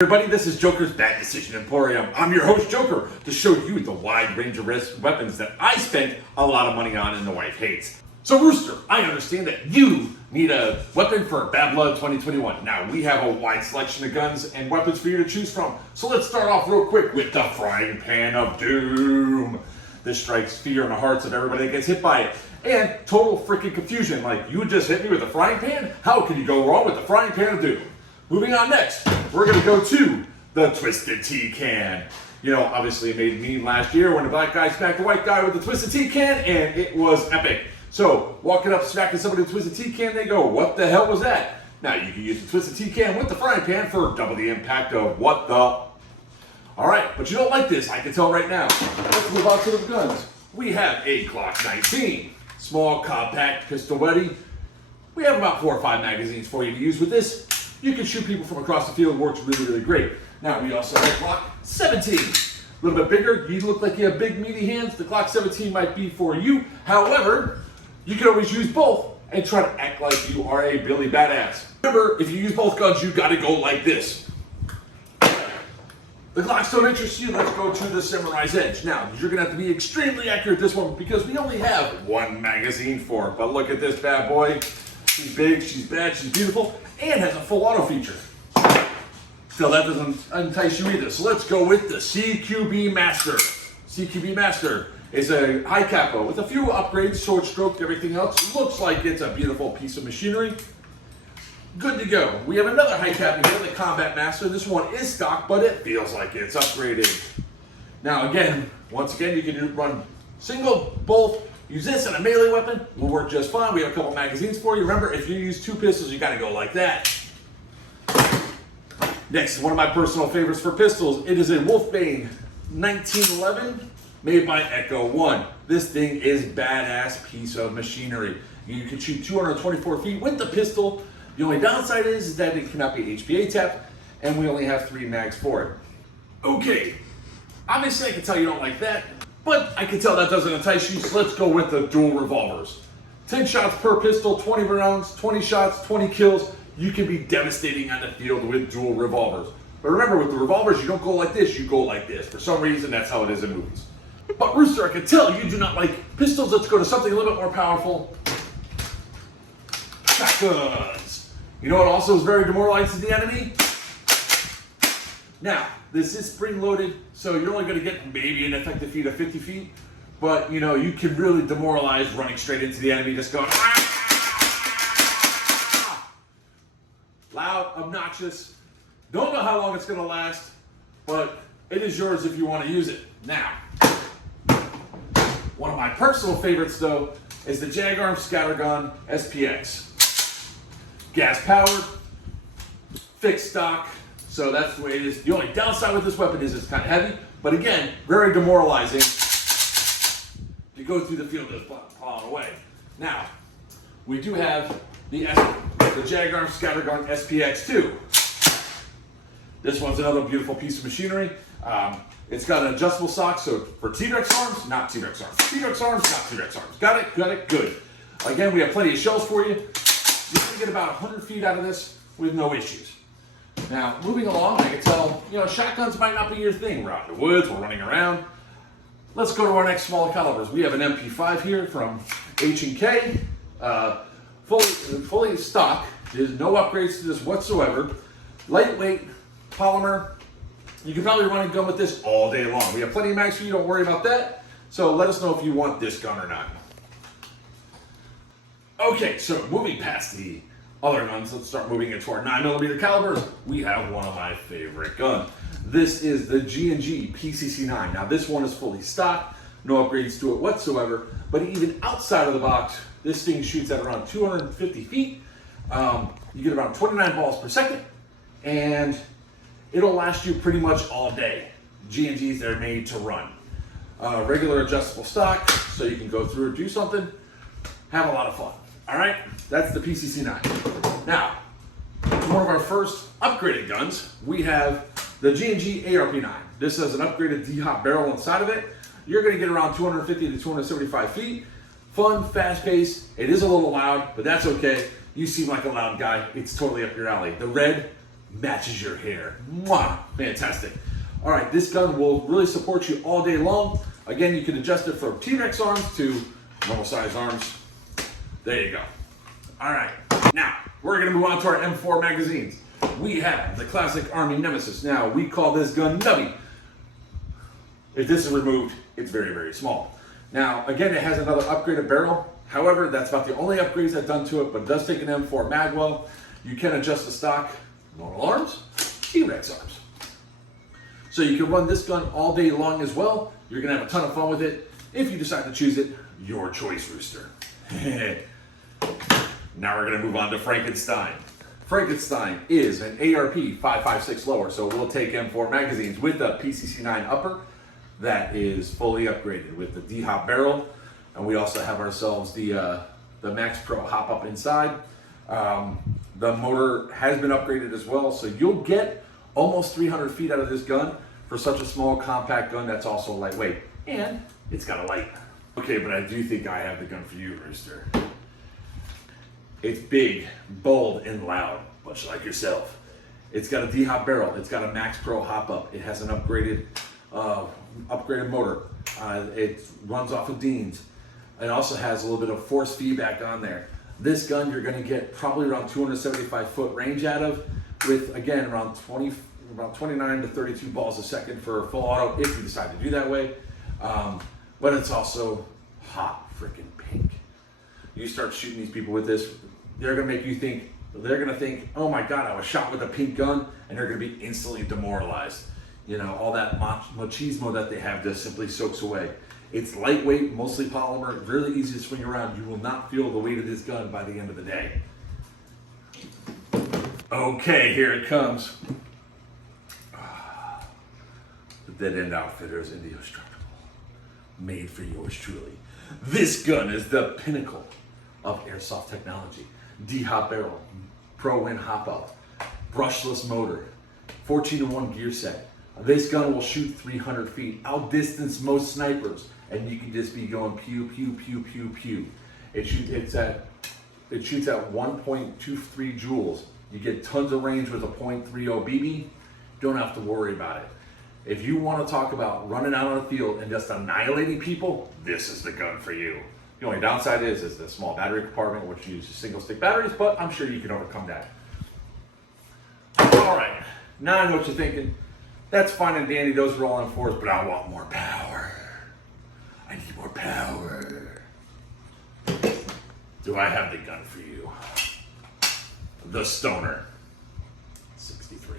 Everybody, this is Joker's Bad Decision Emporium. I'm your host, Joker, to show you the wide range of weapons that I spent a lot of money on and the wife hates. So Rooster, I understand that you need a weapon for Bad Blood 2021. Now, we have a wide selection of guns and weapons for you to choose from. So let's start off real quick with the Frying Pan of Doom. This strikes fear in the hearts of everybody that gets hit by it. And total freaking confusion, like, you just hit me with a frying pan? How can you go wrong with the Frying Pan of Doom? Moving on next, we're going to go to the Twisted Tea Can. You know, obviously it made me last year when the black guy smacked the white guy with the Twisted Tea Can, and it was epic. So, walking up, smacking somebody with the Twisted Tea Can, they go, what the hell was that? Now, you can use the Twisted Tea Can with the frying pan for double the impact of what the... Alright, but you don't like this, I can tell right now. Let's move on to the guns. We have a Glock 19. Small, compact, pistol ready. We have about 4 or 5 magazines for you to use with this. You can shoot people from across the field, works really, really great. Now, we also have Glock 17. A little bit bigger, you look like you have big, meaty hands, the Glock 17 might be for you. However, you can always use both and try to act like you are a Billy Badass. Remember, if you use both guns, you gotta go like this. The Glocks don't interest you, let's go to the Samurai's Edge. Now, you're gonna have to be extremely accurate with this one because we only have 1 magazine for it. But look at this bad boy. She's big, she's bad, she's beautiful, and has a full auto feature. Still, that doesn't entice you either. So let's go with the CQB Master. CQB Master is a high capo with a few upgrades, short stroke, everything else. Looks like it's a beautiful piece of machinery. Good to go. We have another high cap here, the Combat Master. This one is stock, but it feels like it's upgraded. Now again, once again, you can run single, both. Use this and a melee weapon, will work just fine. We have a couple magazines for you. Remember, if you use 2 pistols, you gotta go like that. Next, one of my personal favorites for pistols. It is a Wolfbane 1911 made by Echo One. This thing is badass piece of machinery. You can shoot 224 feet with the pistol. The only downside is that it cannot be HPA tapped, and we only have 3 mags for it. Okay, obviously I can tell you don't like that, but I can tell that doesn't entice you, so let's go with the dual revolvers. 10 shots per pistol, 20 rounds, 20 shots, 20 kills. You can be devastating on the field with dual revolvers. But remember, with the revolvers, you don't go like this, you go like this. For some reason, that's how it is in movies. But Rooster, I can tell you do not like pistols. Let's go to something a little bit more powerful. Shotguns. You know what also is very demoralizing to the enemy? Now, this is spring-loaded, so you're only going to get maybe an effective feet of 50 feet, but you know, you can really demoralize running straight into the enemy, just going, ah! Loud, obnoxious. Don't know how long it's going to last, but it is yours if you want to use it. Now, one of my personal favorites, though, is the Jagarm Scattergun SPX. Gas-powered, fixed stock. So that's the way it is. The only downside with this weapon is it's kind of heavy, but again, very demoralizing. You go through the field just plowing away. Now, we do have the Jagarm Scattergun SPX2. This one's another beautiful piece of machinery. It's got an adjustable stock, so for T-Rex arms, not T-Rex arms. T-Rex arms, not T-Rex arms. Got it, good. Again, we have plenty of shells for you. You're gonna get about 100 feet out of this with no issues. Now, moving along, I can tell, you know, shotguns might not be your thing. We're out in the woods, we're running around. Let's go to our next smaller calibers. We have an MP5 here from H&K, fully stock. There's no upgrades to this whatsoever. Lightweight, polymer. You can probably run a gun with this all day long. We have plenty of mags for you, don't worry about that. So let us know if you want this gun or not. Okay, so moving past the other guns, let's start moving into our 9mm calibers. We have one of my favorite guns. This is the G&G PCC9. Now this one is fully stock, no upgrades to it whatsoever, but even outside of the box, this thing shoots at around 250 feet. You get around 29 balls per second, and it'll last you pretty much all day. G&Gs, they're made to run. Regular adjustable stock, so you can go through and do something, have a lot of fun. All right, that's the PCC9. Now, one of our first upgraded guns, we have the G&G ARP9. This has an upgraded D-hop barrel inside of it. You're gonna get around 250 to 275 feet. Fun, fast-paced. It is a little loud, but that's okay. You seem like a loud guy. It's totally up your alley. The red matches your hair. Mwah! Fantastic. All right, this gun will really support you all day long. Again, you can adjust it from T-Rex arms to normal size arms. There you go. All right, now we're gonna move on to our M4 magazines. We have the classic Army Nemesis. Now, we call this gun Nubby. If this is removed, it's very, very small. Now, again, it has another upgraded barrel. However, that's about the only upgrades I've done to it, but it does take an M4 magwell. You can adjust the stock, normal arms, T-Rex arms. So you can run this gun all day long as well. You're gonna have a ton of fun with it. If you decide to choose it, your choice, Rooster. Now we're gonna move on to Frankenstein. Frankenstein is an ARP 5.56 lower, so we'll take M4 magazines with a PCC9 upper that is fully upgraded with the D-Hop barrel, and we also have ourselves the Max Pro hop up inside. The motor has been upgraded as well, so you'll get almost 300 feet out of this gun for such a small compact gun that's also lightweight, and it's got a light. Okay, but I do think I have the gun for you, Rooster. It's big, bold, and loud, much like yourself. It's got a D-Hop barrel. It's got a Max Pro hop-up. It has an upgraded motor. It runs off of Dean's. It also has a little bit of force feedback on there. This gun you're going to get probably around 275 foot range out of, with again around 29 to 32 balls a second for full auto if you decide to do that way. But it's also hot freaking pink. You start shooting these people with this, they're gonna make you think, they're gonna think, oh my God, I was shot with a pink gun, and they're gonna be instantly demoralized. You know, all that machismo that they have just simply soaks away. It's lightweight, mostly polymer, really easy to swing around. You will not feel the weight of this gun by the end of the day. Okay, here it comes. The Dead End Outfitters Indestructible, made for yours truly. This gun is the pinnacle of airsoft technology. D-Hop barrel, Pro Win hop-up, brushless motor, 14-to-1 gear set. This gun will shoot 300 feet, outdistance most snipers, and you can just be going pew, pew, pew, pew, pew. It shoots at 1.23 joules. You get tons of range with a .30 BB. Don't have to worry about it. If you want to talk about running out on the field and just annihilating people, this is the gun for you. The only downside is the small battery compartment, which uses single stick batteries, but I'm sure you can overcome that. All right, now I know what you're thinking. That's fine and dandy, those are all in fours, but I want more power. I need more power. Do I have the gun for you? The Stoner 63.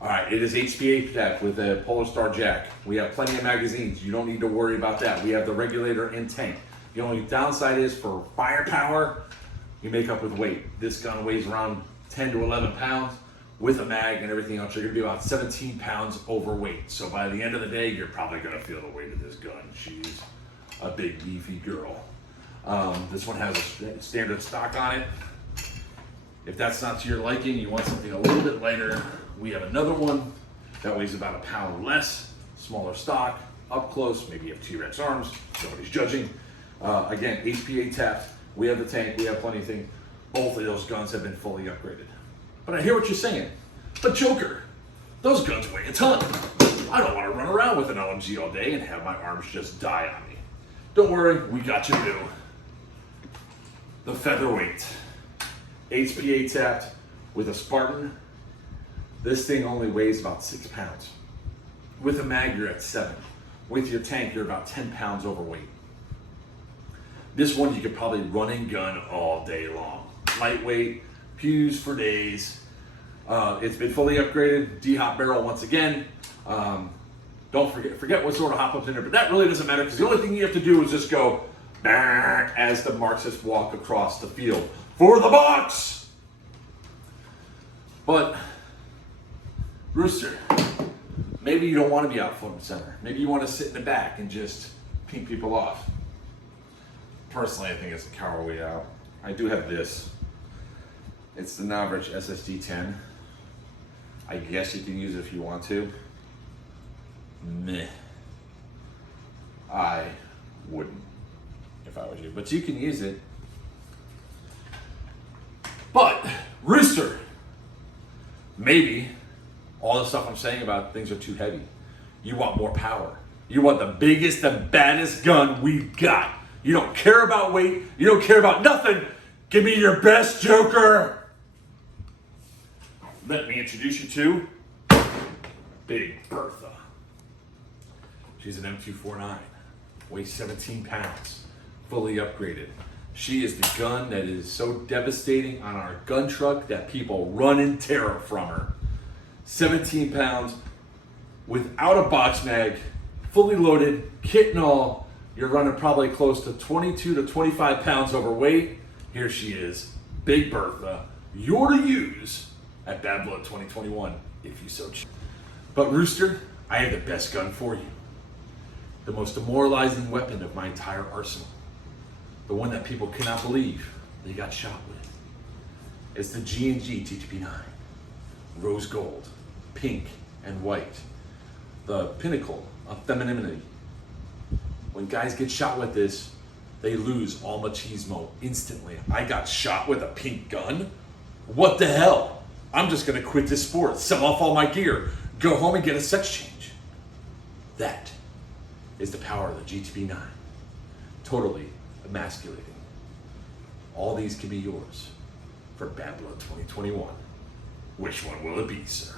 All right, it is HPA tapped with a Polar Star jack. We have plenty of magazines. You don't need to worry about that. We have the regulator and tank. The only downside is for firepower, you make up with weight. This gun weighs around 10 to 11 pounds. With a mag and everything else, you're gonna be about 17 pounds overweight. So by the end of the day, you're probably gonna feel the weight of this gun. She's a big, beefy girl. This one has a standard stock on it. If that's not to your liking, you want something a little bit lighter, we have another one that weighs about a pound less, smaller stock, up close, maybe you have T-Rex arms, nobody's judging. Again, HPA tapped, we have the tank, we have plenty of things. Both of those guns have been fully upgraded. But I hear what you're saying. But Joker, those guns weigh a ton. I don't want to run around with an LMG all day and have my arms just die on me. Don't worry, we got you too. The Featherweight, HPA tapped with a Spartan. This thing only weighs about 6 pounds. With a mag, you're at 7. With your tank, you're about 10 pounds overweight. This one you could probably run and gun all day long. Lightweight, pews for days. It's been fully upgraded. D-Hop barrel once again. Don't forget what sort of hop-up's in there, but that really doesn't matter because the only thing you have to do is just go as the Marxists walk across the field for the box. But Rooster, maybe you don't want to be out front and center. Maybe you want to sit in the back and just pink people off. Personally, I think it's a cowardly out. I do have this. It's the Navrich SSD 10. I guess you can use it if you want to. Meh. I wouldn't if I was you, but you can use it. But Rooster, Maybe all the stuff I'm saying about things are too heavy. You want more power. You want the biggest and baddest gun we've got. You don't care about weight. You don't care about nothing. Give me your best, Joker. Let me introduce you to Big Bertha. She's an M249, weighs 17 pounds, fully upgraded. She is the gun that is so devastating on our gun truck that people run in terror from her. 17 pounds, without a box mag, fully loaded, kit and all. You're running probably close to 22 to 25 pounds overweight. Here she is, Big Bertha. You're to use at Bad Blood 2021 if you so choose. But Rooster, I have the best gun for you. The most demoralizing weapon of my entire arsenal. The one that people cannot believe they got shot with. It's the G&G TTP-9. Rose gold, pink, and white. The pinnacle of femininity. When guys get shot with this, they lose all machismo instantly. I got shot with a pink gun? What the hell? I'm just gonna quit this sport, sell off all my gear, go home and get a sex change. That is the power of the GTP-9. Totally emasculating. All these can be yours for Bad Blood 2021. Which one will it be, sir?